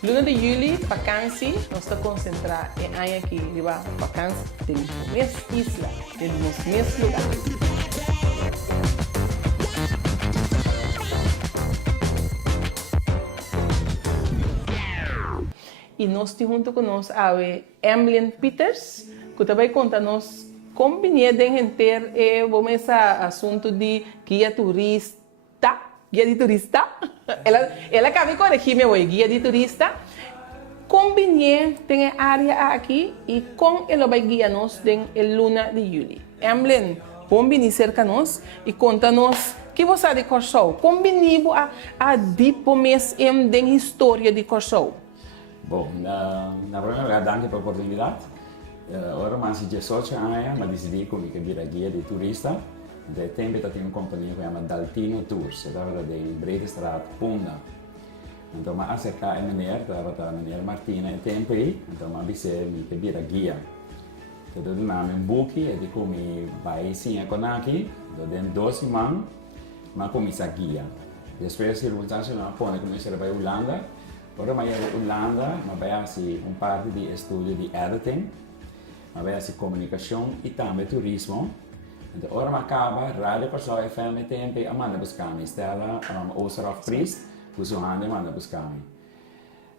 Luna de julho, vacância, nós estamos concentrados em aí aqui, de vacância, temos mesma isla, temos mesmo lugar. E nós temos junto conosco a Emlyn Peters, que também conta-nos como vinha de ter vamos esse assunto de guia de turista. Ela acaba de corrigir meu guia de turista. Como vinha tem área aqui e como ela vai guiar nos em luna de julho. Emlyn, vamos vir cerca de nós e conta-nos que você sabe de Corsou. Como vinha a tipo mês em história de Corsou? Bom, na primeira lugar, danke pela oportunidade. Ora, mas 18 anos, mas decidi comigo que vira guia de turista. De tempo, eu tinha uma companhia que chama Daltino Tours. Eu estava em Brede Straat, Punda. Então, eu acerca a mulher, estava a mulher Martina, em tempo aí. Então, eu disse que vira guia. Então, eu disse, eu buque, eu disse, eu vai sim, eu aqui. Então, 12 semanas, eu comecei a guia. Depois, eu comecei a ir para a Holanda. Ora, eu vou Holanda, eu vou parte de estudo de editing, eu vou comunicação e também turismo. Então, ora, eu acabo, Rádio Corsou FM, tempo, eu mando buscar-me. Stella, Oosterhof Priest, uso hande, manda buscar-me.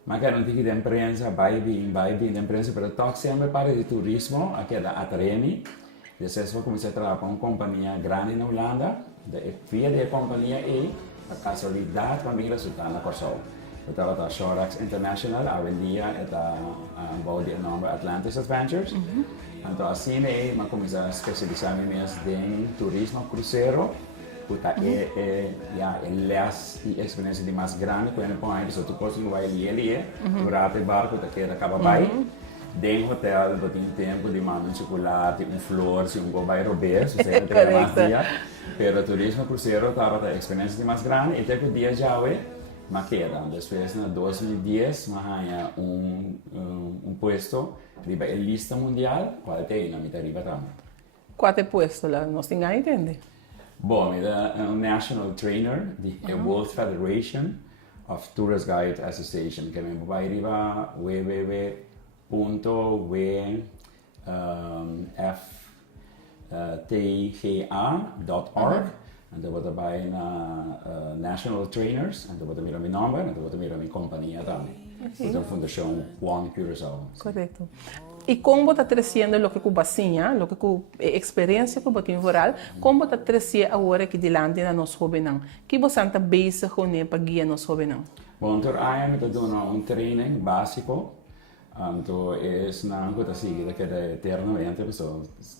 Mas eu não tenho de empresa, vai bem de empresa, mas eu sempre parte de turismo, aqui da Atremi. Depois, eu comecei a trabalhar com uma companhia grande na Holanda. Via da companhia e, a casualidade, quando eu resultado na Corsou. Eu estava na Shorax International, a vendia about the number Atlantis Adventures. Então, assim, eu comecei a especializar-me em turismo cruzeiro. Aliás, a experiência de mais grande, quando eu ponho isso, tu pode ir ali, durante o barco, que acaba bem. Dentro do hotel, eu tenho tempo de mandar um chocolate, flor, um gobai robê, se você não tem mais dia. Pero turismo cruzeiro estava a experiência de mais grande, e até que o dia já mas queda. Depois, em 2010, eu puesto riba a lista mundial, qual tem na mitad riba também. Qual é o puesto lá? Não se entende. Bom, eu sou national trainer da World Federation of Tourist Guide Association, que é vai riba www.ftga.org. Então, eu vou na National Trainers, então eu vou mirar meu nome, então eu vou mirar minha companhia também. Então, a Fundação One Curaçao. Correto. E como você está trazendo o que você tinha, o que a experiência que você tem rural, como você está trazendo agora aqui delante na nossa jovem? Que você está bem com para guiar nossa jovem? Bom, então, eu estou dando training básico. Então, é uma coisa assim, que é eternamente,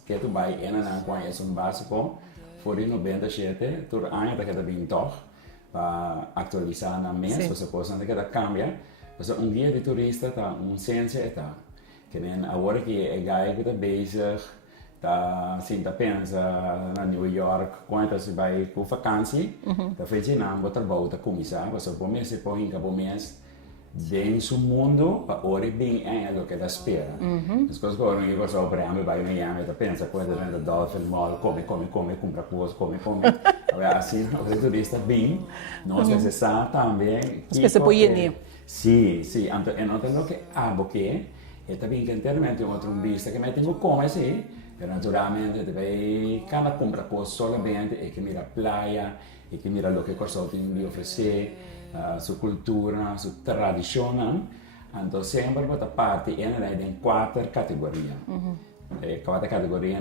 que tu vai na conhece básico. Foi em 97, tur ano que bem toch para atualizar na mês, você pode que cambia. Você guia de turista tá ciência eta. Que nem agora que é gai que bezig, tá assim tá pensa na New York, quando você vai com vacância, tá fazendo na botar volta começar, você pode se põe em cabo mês dentro do mundo para ora bem é o que da espera. As coisas que eu gosto de operar, vai Miami, tá pensa quando a gente Dolphin Mall, come, compra coisas, come. Assim, o turista bem, nós precisamos também. Você pode ir. Sim, então eu tenho que porque é também que internamente outro vista que me tenho como assim, naturalmente vai cada compra coisas solamente e que mira praia, e que mira o que Corsou tem de oferecer. Sua cultura, sua tradição, então sempre bota parte em 4 categorias. Cada categoria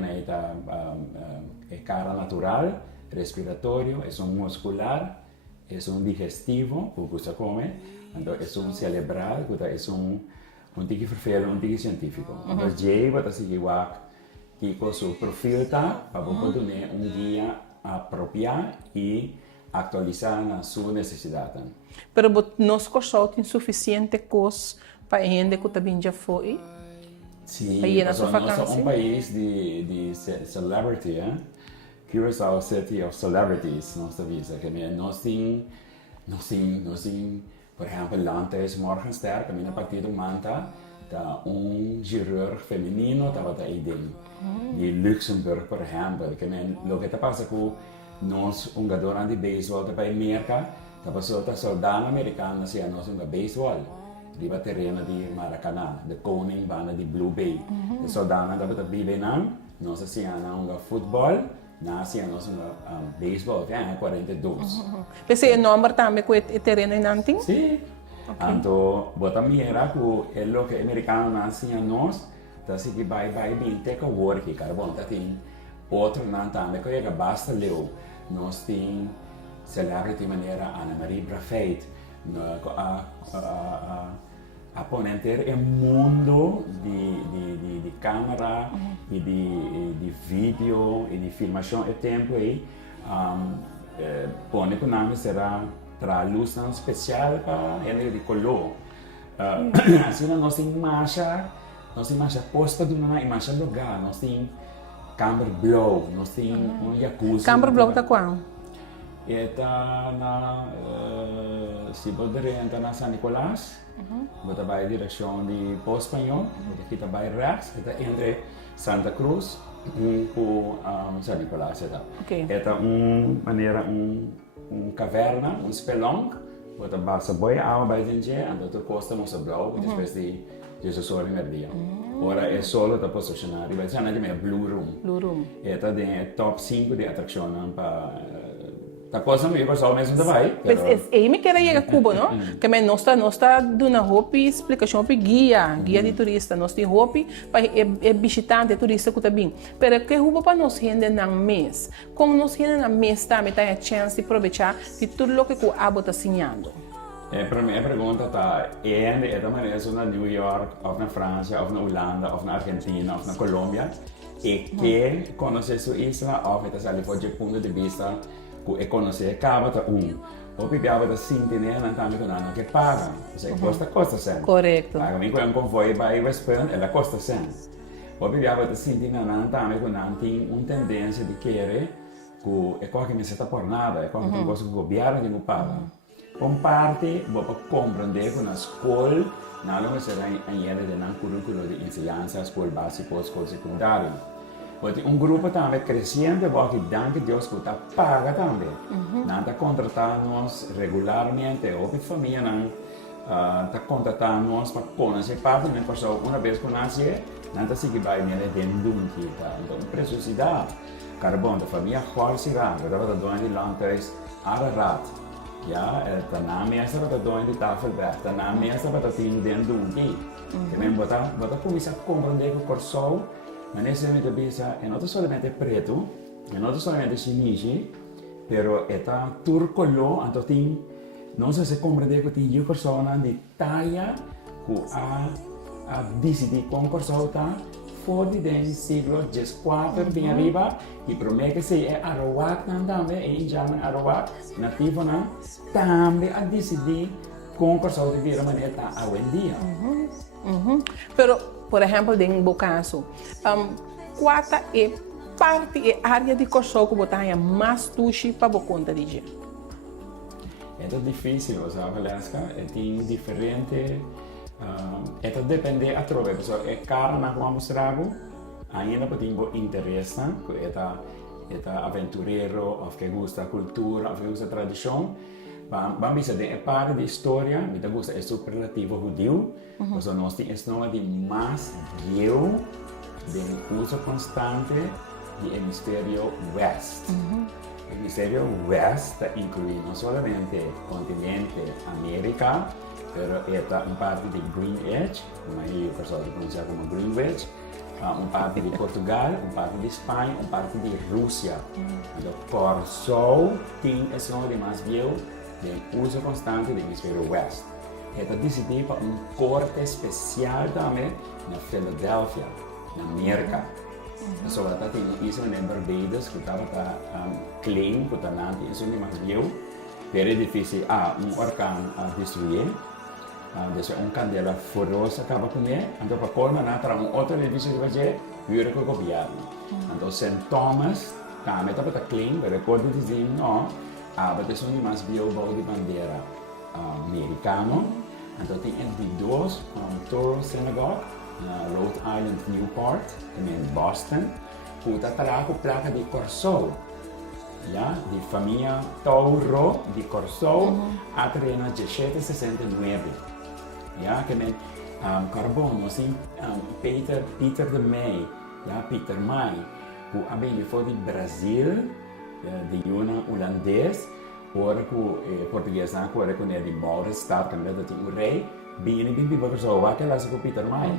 é cara natural, respiratório, é muscular, é digestivo, que você come, então é cerebral, que é tique científico. Então, já bota seguir que com seu perfil para poder ter guia apropriado e atualizar na sua necessidade. Pero nós Corsou tem suficiente coisa para a gente que também já foi? Sim, nós somos país de celebrity, Curaçao City of Celebrities, nossa visa, que nós temos, por exemplo, Lantes Morgenstern, que a partir do Manta, tá cirurgião feminino, estava aí de Luxemburgo, por exemplo, que o que está passando com nós, jogador de beisebol para América, passou a soldado americano, assim, nós beisebol. riba terreno di Maracanã, de Koning bana di Blue Bay. De soldana dapat bibe nan, nós assim um futebol, nasi nós baseball, é 42. Pensei o número também com o terreno em Nanting? Sim. Então, bota mira que é o que americano nasi nós, tá se que vai bem ter que work, cara, bom, tá tem outro nan também que é basta leu, nós tem celebrity maneira Ana Maria Brafeit, a ponente é mundo de câmera e de vídeo e de filmação e tempo aí pone que o nome será para luz especial para ele de color assim nós temos marcha posta de uma marcha lugar nós temos câmera blow nós temos jacuzzi Câmara blow tá qual? Está na se poderia entrar na San Nicolás, bota vai direção de Pau Espanhol, bota aqui vai rechts, está entre Santa Cruz e San Nicolás, está. Está maneira caverna, spelonk, bota basta boia água vai dentro, and outra costa moça blau, depois de Jesus ora merdia. Ora é solo da posicionar, vai ser nada mais Blue Room. Blue Room. Está de top 5 de atração para tá coisa meio pessoal mesmo também. Mas aí me quer ir a Cuba, não? Que nós está dando roupa explicação para guia de turista, nós tem roupa para visitante turista que tá bem. Pero que roupa para nós rende na mês. Como nós rende na mês também tem a chance de aproveitar de tudo o que o abo está assinando. Para mim a pergunta tá é da maneira na New York, ou na França, ou na Holanda, ou na Argentina, ou na Colômbia, e que conhecer sua isla, ou que está ali pode ponto de vista e conhecer acaba tá ou pipiava da sentinela também com que paga, você costa sempre. Correto. Paga mim com um convoio vai Western, ela costa sempre. Ou pipiava da sentinela também com tem tendência de querer que é qualquer que está por nada, é qualquer coisa que o governo não paga. Com parte, vou compreender que na escola, não é será em ela de não currículo de ensinança, escola básica, escola secundária. Porque grupo também crescente, porque danke Deus que está paga também. Não está contratando-nos regularmente, ou a família não está contratando-nos para conhecer parte, mas por uma vez que nasce, não está seguindo bem dentro de então, preciosidade. Carbono, a família forte, eu estava doendo de lanterns, Ararat. Ja, está na mesa para doendo de Tafelberg, está na mesa para ter dentro de também botar começar a compreender que o corso mas nesse momento pensa, não é somente preto, não é somente chinês, pero está turcolor, então tem, não sei se compreender que tem uma pessoa de talla que a decidir como pessoa está fora do século XIV bem arriba e promete que se é Arawak também, é indiano Arawak, nativo também a decidir como pessoa de vir a maneira está hoje em dia. Pero por exemplo, em meu caso, qual é parte e área de corso que você tem mais tuxi para você conta de gente? É difícil, sabe, Alaska? Tem diferente, depende a trova, é caro na como mostravo, ainda tem interesse, que é aventureiro, ou que gosta da cultura, ou que gosta da tradição. Vamos dizer, é parte da história, me gusta é superlativo judeu, mas nós temos nome de mais eu de uso constante do hemisfério West. O hemisfério West inclui não somente o continente América, mas é parte de Greenwich, como aí o pessoal pronuncia como Greenwich, parte de Portugal, parte de Espanha, parte de Rússia. Então, Corso tem esse nome de mais eu de uso constante do hemisfério West. Está decidido para corte especial também na Filadélfia, na América. Só que tem isso em Barbados, que estava clean, que está nada, isso não é mais viu. Pero é difícil, orcão a destruir, candela forosa acaba com ele, então para colma, para outro edifício de fazer, vira com o governo. Então, St. Thomas também estava clean, pero recordo dizer, não, mas são mais biobal de bandeira americano. Então tem dois, Touro Synagogue, na Rhode Island, Newport, também em Boston, que está com placa de Corso, de família Touro de Corso, até na 1769. ja, que men carbono, assim, Peter de May, ja, Peter May, que abem voor die Brasil, de jona holandês, ora que português na ora que é de Maurits staat kan dat in rei, bini bakar so wa que lá se Peter May.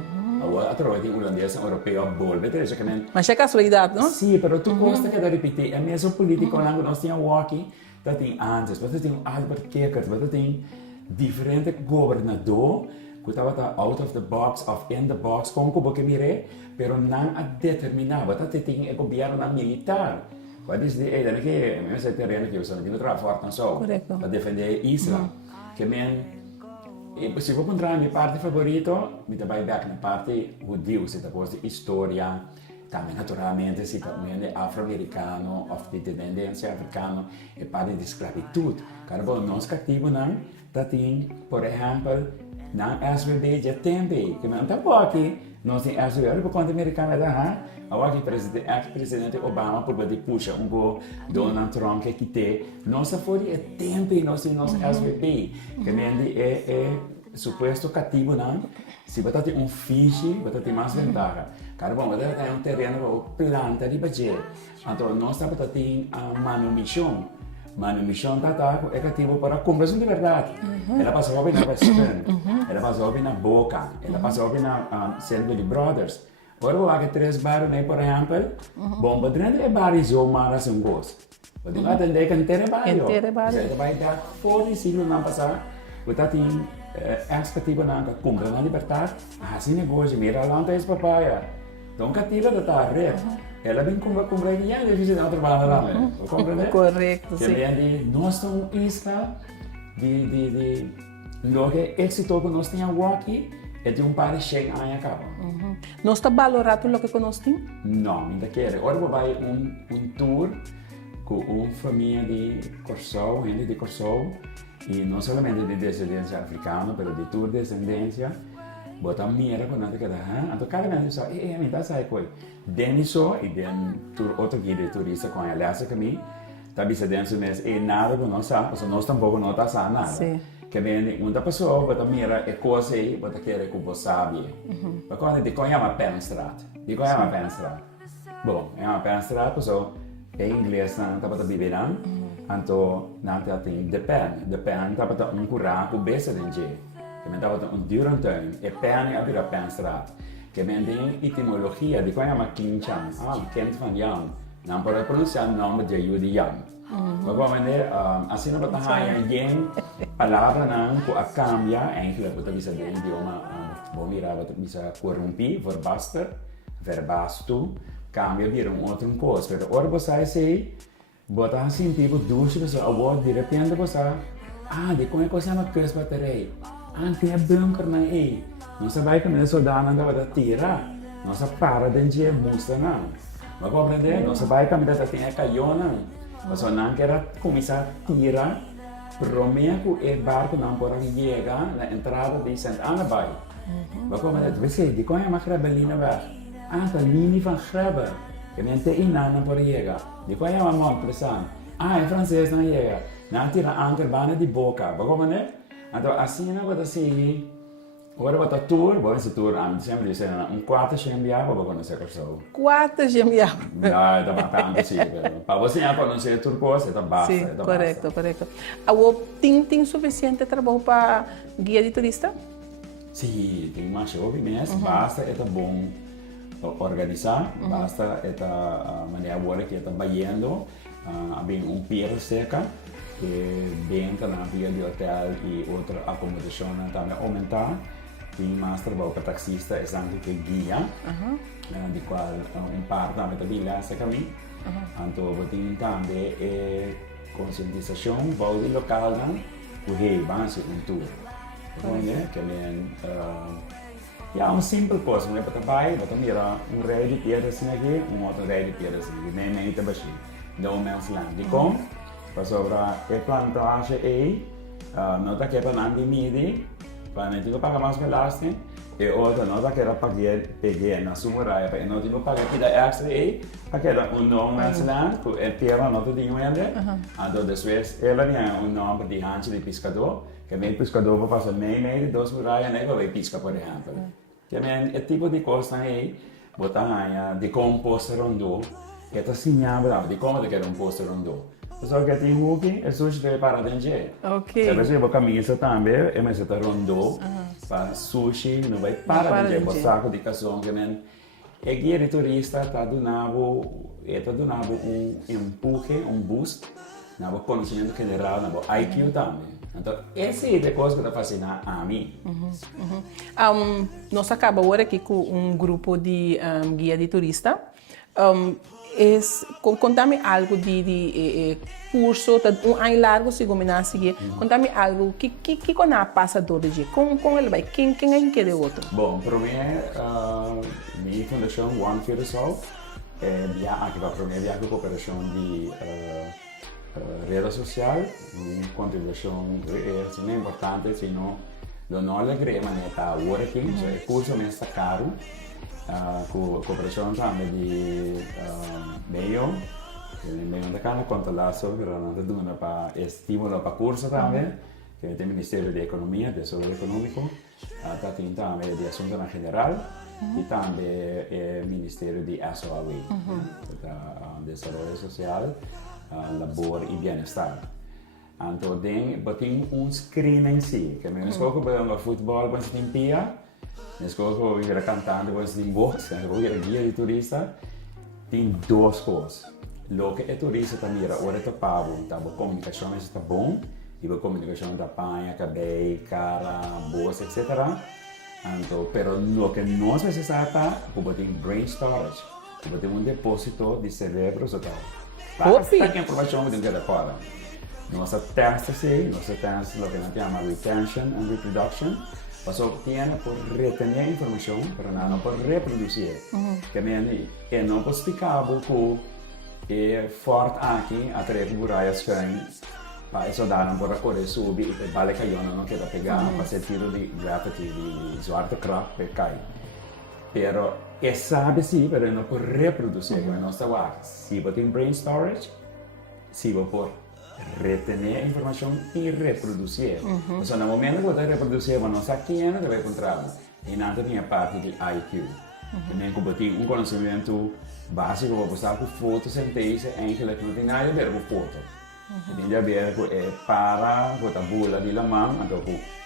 Agora através de holandês europeu bol, beter já que men. Mas é casualidade, não? Sim, pero tu gosta que da repetir, é mesmo político lá que nós tínhamos aqui, dat tem antes, mas tem Albert Kiekert, mas tem diferente governador que estava out of the box, of in the box, como que você mire, pero não a determinar, mas tem o governo militar. Wat is die, dan que mensen terreno que usam, que não trabalha forte não só, para defender Israel. Que men, se vou encontrar minha parte favorita, me vai back na parte judeu, se depois de história, também naturalmente se também de afro-americano, of de tendência africana, e parte de esclavitud. Cara, nós cativo não, tá tem, por exemplo, na SBB já tem bem, que não tá bom aqui, nós tem SBB, por conta americana da agora que ex-presidente Obama por poder puxar pouco Donald Trump que tem, nossa folha é tempo nós temos SBB, que é suposto cativo não, se você tem fish, você tem mais vantagem. Cara, bom, você tem terreno planta de budget, então nós temos manumission. Manumission é cativo para compras de verdade. Ela passou bem na Western, ela passou bem na Boca, ela passou bem na Selby Brothers. Agora vou lá que 3 bairros, né, por exemplo, bom, para dentro é bairro de Omar sem gosto. Pode atender que inteiro bairro. Você vai dar fora siglo não passar, você tem expectativa na compra na liberdade, assim negócio, mira lá onde é papaya. Então catira da tarde, ela vem comprar e é difícil de trabalhar lá, né? Correto, sim. Que nós estamos isla de lo que êxito que nós temos aqui é de par de 100 anos acaba. Não está valorado o que conhecem? Não, ainda quer. Agora vai tour com uma família de Corsol, gente de Corsol, e não somente de descendência africana, mas de tour descendência. Botar mira com nada que dá, então cada vez eu sei, me dá sai coi. Deniso e den outro guia de turista com ela essa caminho, tá descendência mas é nada que nós sabe, nós tampouco não tá sabendo nada. Sim. Que vem uma pessoa bota mira é coisa aí, bota querer que você sabe. Mas quando de conhece uma penstrat, de conhece uma penstrat. Bom, é uma penstrat, pessoal, é inglês não tá para viver não, então não tem depende tá para curar com besta de gente. Que men dapat durantuin e penning a bira penstraat. Que men den etymologia di kwaya makinchan, kent van Jan. Nam para pronunciar nome de Judy Jan. Bago men assim na batahaya yen palavra nan ko a cambia eigenlijk wat bisa den idioma bomira wat bisa corrompi, verbasto, cambia vira outro coisa. Pero ora você sei botar assim tipo duas pessoas agora de repente você de como é que você chama que es baterei. Anche a bunker na non sabai come le soldati andavano a tirare, non sapeva dentro musta na. Ma come prende, non sabai come da tinha caiona, ma sono anche era cominciare a tirare, promea che il barco non può arrivare all'entrata di Sant'Anna Bay. Ma come detto, vedi, di come ma Grebellina weg. Anche il mini van Grebbe, che niente in non può arrivare. Di come ma mon presente. In francese non arriva. Non tira anche il bane di Boca, ma come ne? Então, assim, não vai assim. Agora vai estar tour, bom, esse tour, sempre disse, 4 chambiava para conhecer a pessoa. 4 chambiava? Não, está bastante possível. Para você não conhecer turcosa, está basta. Sim, correto. Tem suficiente trabalho para guia de turista? Sim, tem mais jovem mesmo, basta, é bom organizar, basta, é a maneira agora que está banhando, bem pier seca. Que dentro da via de hotel e outra acomodação também aumentar. Tem mais trabalho para taxista, é sempre que guia, de qual parte também lá esse caminho. Então, tem também conscientização, vai de local, que vai ser tour. Que é simples coisa, não é para trabalhar, para mirar rei de pedra assim aqui, outro rei de pedra assim, nem está baixinho. Dá menos lá. De como? Sobre a plantagem não está aqui para nada de midi, para não ter que pagar mais belasting, E outra nota que era peguei na sumuraia, para não tipo pagar aqui da extra aí, aquela nome lá, é pela nota de ainda. Então depois ela tinha nome de rancho de pescador, que meio pescador vai passar meio de 2 muralhas, né, vai pescar por exemplo. Que é tipo de coisa aí, botar de composto rondô, que está assinado de como de que era um posto rondô. Só que tem um que é sushi de para dentro. Ok. Se você vai camisa também, é mais está rondô, para sushi não vai para dentro, para saco de cação que men. E guia de turista está donando empurre, boost, na conhecimento general, na IQ também. Então, esse é a coisa que está fascinando a mim. Nós acabamos agora aqui com grupo de guia de turista. Contame algo de curso, um ano largo, se combina a seguir. Contame algo que quando passa todo dia, com ele vai, quem é que é o outro? Bom, para mim, minha fundação One Future aqui para mim é a cooperação de rede social, uma contribuição é importante, senão não é grande, mas está agora aqui, o curso é está caro. Cooperação também de meio da casa conta lá sobre não te dá para estímulo para curso também que tem Ministério da Economia, Tesouro Econômico, tá tem também de assunto na general e também Ministério de SOAW, Desenvolvimento Social, Labor e Bem-Estar. Então tem screening sim, que mesmo que eu futebol quando se tem pia escola que era cantante, depois tem boxe, eu era guia de turista, tem 2 coisas. O que é turista também era hora de pago, a comunicação está bom, e a comunicação da panha, cabelo, cara, bolsa, etc. Então, pero o que nós precisamos é ter brain storage, ter depósito de cérebro, para que a informação que tem que fora. Nós testamos o que nós chamamos retention and reproduction. Mas obtiene por retener informação para não por reproduzir. Que é não explicável que é forte aqui a três buraias que para isso dar por correr subir e vale que eu não quero pegar para ser tiro de gravity de zwarte kracht para cair. Pero é sabe sim, pero não por reproduzir, que não está lá. Se você tem brain storage, se você por retener informação e reproduzir. Então, no momento que você reproduzir, mas não sabe quem você vai encontrar. E não tem a parte de IQ. Também que você tem conhecimento básico, você sabe que fotossíntese é que não tem nada a ver com foto. Tem a ver com para a bula de la mão, então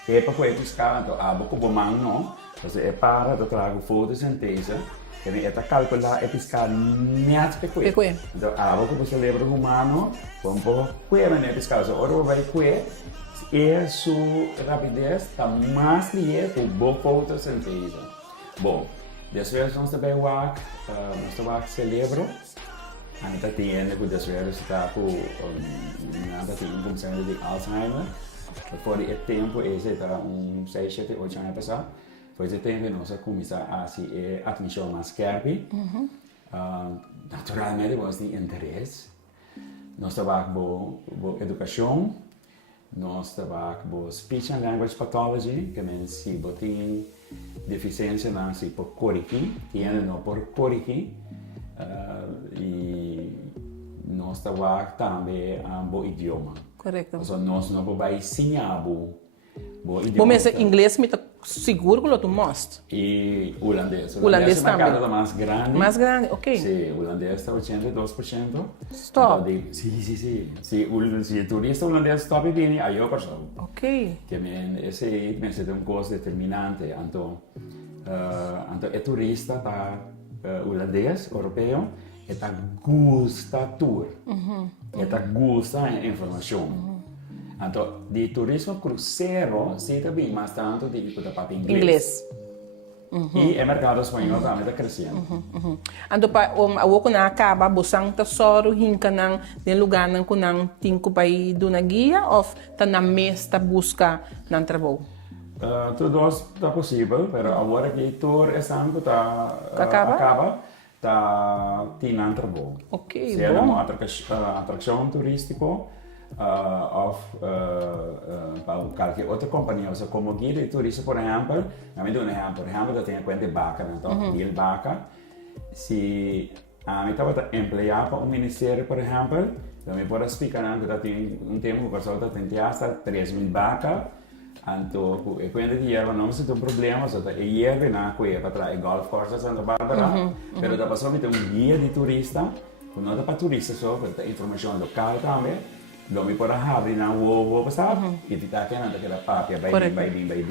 é para que piscar, então a boca do mão não. Então é para trazer fotossíntese. Também é para calcular e piscar net pequeno. Então, a boca do cérebro humano, como pequeno né piscar, então agora vai pequeno, e sua rapidez está mais ligada com boa fotossíntese. Bom, depois nós também o cérebro, a gente tem que depois está com um conceito de Alzheimer, por esse tempo esse está 6, 7, 8 anos passado. Foi esse tempo que nós começamos a se atenção mais carpe. Naturalmente, nós temos interesse. Nós trabalhamos com educação, nós trabalhamos com speech and language pathology, que é se você tem deficiência não se por corrigir, tem não por corrigir. E nós trabalhamos também com idioma. Correto. Então, nós não podemos ensinar o idioma. Bom, mas inglês me seguro que tu mostra. E holandês. Holandês é também. mercado mais grande. Mais grande, ok. Sim, holandês está 82%. Stop. Então, sim. Se o turista holandês está pedindo, aí eu percebo. Ok. Que esse é um coisa determinante. Então, é turista tá holandês, europeu, e tá gosta tour. E tá gosta informação. Então, de turismo cruzeiro, se também mais tanto de papo inglês. E o mercado espanhol também está crescendo. Então, quando acaba, você está só no lugar que não tem que ir na guia ou está na mesa busca no trabalho? Tudo está possível, mas agora que o tour acaba, está tendo trabalho. Ok, se é uma atração turística, para qualquer outra companhia, ou seja, como guia de turista, por exemplo, a mim dou um exemplo, por exemplo, eu tenho conta de vaca, então, mil vaca, se a mim estava empregado para um ministério, por exemplo, então eu posso explicar que eu tenho um tempo que eu tenho que gastar 3.000 vacas, então, eu quando dinheiro não se tem problema, só que eu vem na coisa para trás golf course Santa Bárbara, mas depois só tem um guia de turista, não é para turistas só, para informação local também. Então, eu posso abrir na uovo, sabe? E ficar aqui naquela papia, vai bem.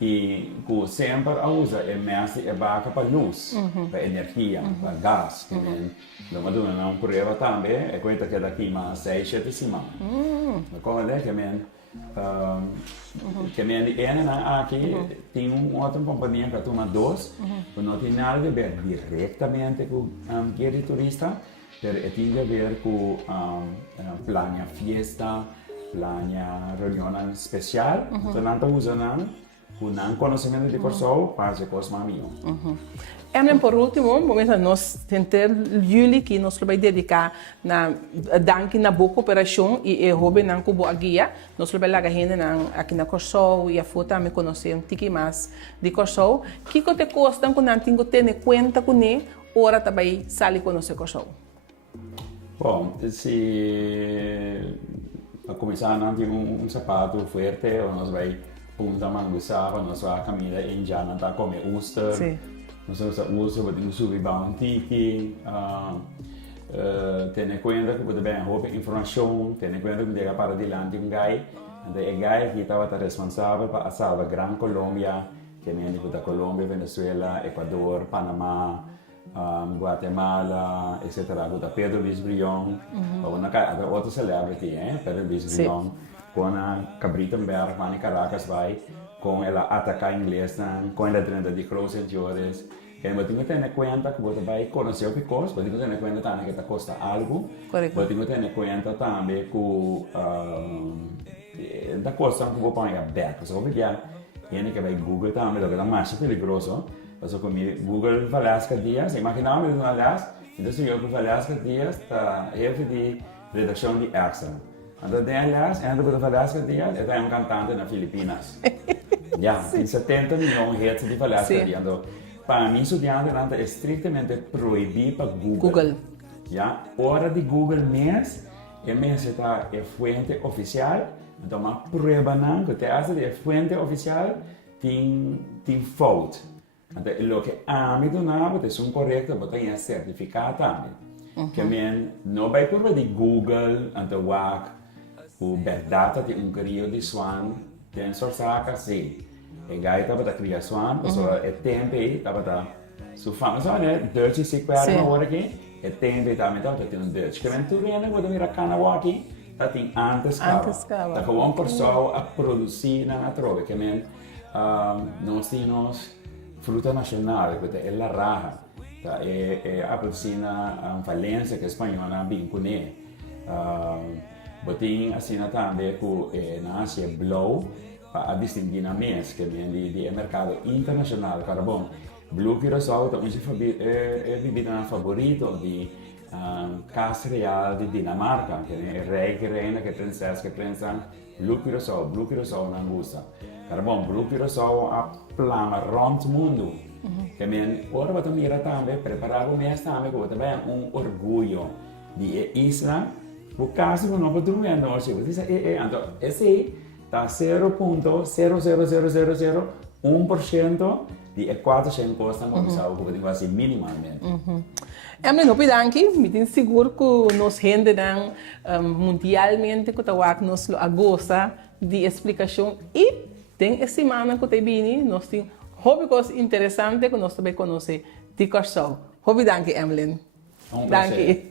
E que sempre usa é mais é vaca para luz, para energia, para gás. Então, mas não prova também, é coisa que daqui mais 6, 7 semanas. Como é que aqui tem uma outra companhia que toma dois, não tem nada a ver diretamente com guia de turista, mas tem a ver com planear festa, planear reunião especial, então não usa nada, com conhecimento de corso, faz coisas mais minhas. Emlyn, por último, vamos a nós tentar julho que nós vamos dedicar na danke na boa cooperação e hobby na boa guia. Nós vamos lá aqui na Corso e a foto me conhecer um pouco mais de Corso. Que te custa quando não tenho ter conta com ele, hora também sair conhecer Corso. Bom, se a começar não tem sapato forte, ou nós vai punta manguçava, nós vai caminhar em jana tá comer uster. Sim. Nós usa para subir para um tiki, ter em conta que pode bem roupa informação, ter em conta que chega para adiante um gai, então é gai que estava responsável para salvar Gran Colômbia, que é da Colômbia, Venezuela, Equador, Panamá, Guatemala, etc. Da Pedro Luis Brillon, ou outra celebrity, Pedro Luis Brillon, com a Cabrita Berg, em Caracas vai. Com ela atacar inglês, com ela treinando de cross-entendedores, que eu tenho que ter em conta que você vai conhecer o que custa, você tem que ter em conta também que custa algo, você tem que ter em conta também que da costa que você põe aberto, você vai ver, que vai Google também, que é mais perigoso, porque comigo Google Velasca Dias, imaginava uma aliás, então se eu Velasca Dias está chefe de redação de Excel. Então, aliás, eu Velasca Dias é um cantante nas Filipinas. Tem 70 milhões de hits de Velasca Dias. Para mim, estudante é estritamente proibido para Google. Hora de Google mesmo, é fonte oficial, então uma prova não, que te hace de fonte oficial, tem fault. Então, o que a mim do nada é um correto, porque tem certificado também. Que não vai por de Google, então o verdade de crio de swan, tem sorsaca, sim. E gai estava da criação, é tempo aí, estava da sufando, só né, 35 na hora aqui, é tempo também, então tem um Dutch. Que tu ainda quando mira cana aqui, tá tem antes cava. Tá com uma pessoa a produzir na trova, que nós temos fruta nacional, que é a raja, tá a produzir na Valência, que é espanhola, bem com ele. Botin assim também que na Ásia Blow para distinguir na mesa que vem de mercado internacional cara bom Blue Curaçao é bebida favorito de Casa Real de Dinamarca que é rei que reina que princesa que pensa Blue Curaçao não gosta cara bom Blue Curaçao a plana rond mundo que vem ora você mira também preparar o mês também que também orgulho de isla. O caso não pode dormir noite, então esse está 0,00001% de 400 costas começar o que vai minimalmente. Emlyn, não pedanque, me tenho seguro que nos rende mundialmente que nos gosta de explicação e tem essa semana que tem nós tem hobbies interessantes que nós também conhecemos de Corso. Hobby danke, Emlyn. Danke.